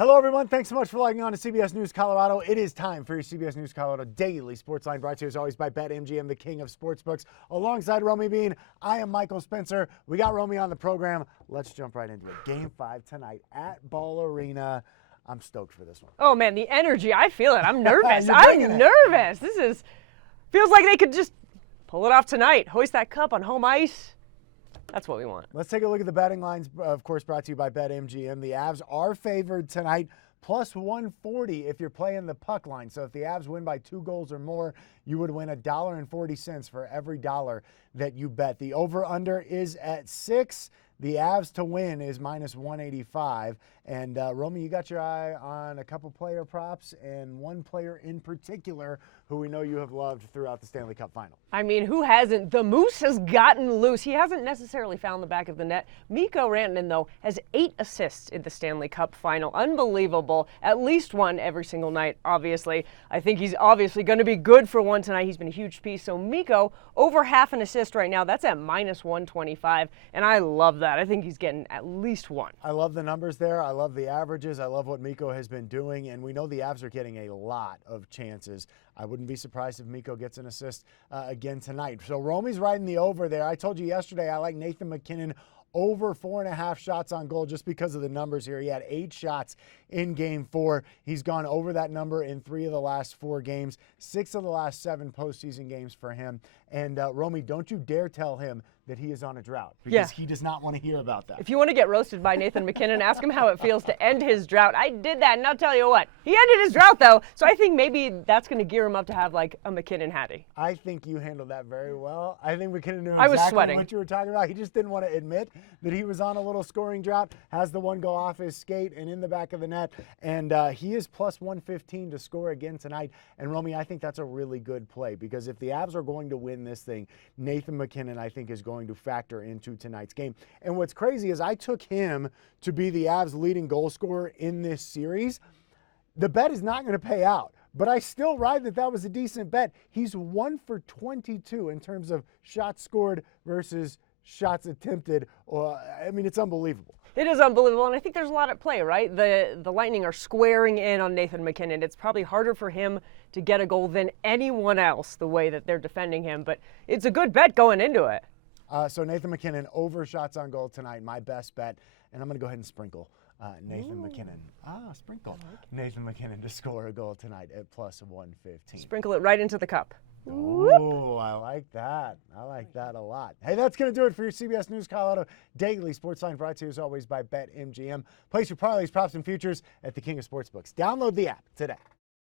Hello, everyone. Thanks so much for logging on to CBS News Colorado. It is time for your CBS News Colorado Daily Sportsline, brought to you as always by BetMGM, the king of sportsbooks. Alongside Romi Bean, I am Michael Spencer. We got Romi on the program. Let's jump right into it. Game 5 tonight at Ball Arena. I'm stoked for this one. Oh, man, the energy. I feel it. I'm nervous. I'm nervous. Feels like they could just pull it off tonight. Hoist that cup on home ice. That's what we want. Let's take a look at the betting lines, of course, brought to you by BetMGM. The Avs are favored tonight, plus 140 if you're playing the puck line. So if the Avs win by 2 goals or more, you would win $1.40 for every dollar that you bet. The over-under is at 6. The Avs to win is minus 185. And, Romy, you got your eye on a couple player props and one player in particular who we know you have loved throughout the Stanley Cup final. I mean, who hasn't? The Moose has gotten loose. He hasn't necessarily found the back of the net. Mikko Rantanen, though, has 8 assists in the Stanley Cup final. Unbelievable. At least one every single night, obviously. I think he's obviously going to be good for one tonight. He's been a huge piece. So Mikko, over half an assist right now. That's at minus 125, and I love that. I think he's getting at least one. I love the numbers there. I love the averages. I love what Mikko has been doing, and we know the Avs are getting a lot of chances. I wouldn't be surprised if Mikko gets an assist again tonight. So Romy's riding the over there. I told you yesterday I like Nathan MacKinnon over 4.5 shots on goal just because of the numbers here. He had 8 shots in Game 4. He's gone over that number in 3 of the last 4 games, 6 of the last 7 postseason games for him. And Romy, don't you dare tell him that he is on a drought, because he does not want to hear about that. If you want to get roasted by Nathan MacKinnon, ask him how it feels to end his drought. I did that, and I'll tell you what, he ended his drought, though, so I think maybe that's going to gear him up to have, like, a MacKinnon hattie. I think you handled that very well. I think MacKinnon knew exactly what you were talking about. He just didn't want to admit that he was on a little scoring drought, has the one go off his skate and in the back of the net, and he is plus 115 to score again tonight. And, Romy, I think that's a really good play, because if the Avs are going to win this thing, Nathan MacKinnon, I think, is going to factor into tonight's game. And what's crazy is I took him to be the Avs' leading goal scorer in this series. The bet is not going to pay out, but I still ride that was a decent bet. He's 1 for 22 in terms of shots scored versus shots attempted. I mean, it's unbelievable. It is unbelievable, and I think there's a lot at play, right? The Lightning are squaring in on Nathan MacKinnon. It's probably harder for him to get a goal than anyone else, the way that they're defending him, but it's a good bet going into it. So Nathan MacKinnon over shots on goal tonight, my best bet, and I'm going to go ahead and sprinkle Nathan MacKinnon. Sprinkle Nathan MacKinnon to score a goal tonight at plus 115. Sprinkle it right into the cup. Oh, I like that. I like that a lot. Hey, that's going to do it for your CBS News Colorado Daily Sportsline, brought to you as always by BetMGM. Place your parlays, props, and futures at the king of sportsbooks. Download the app today.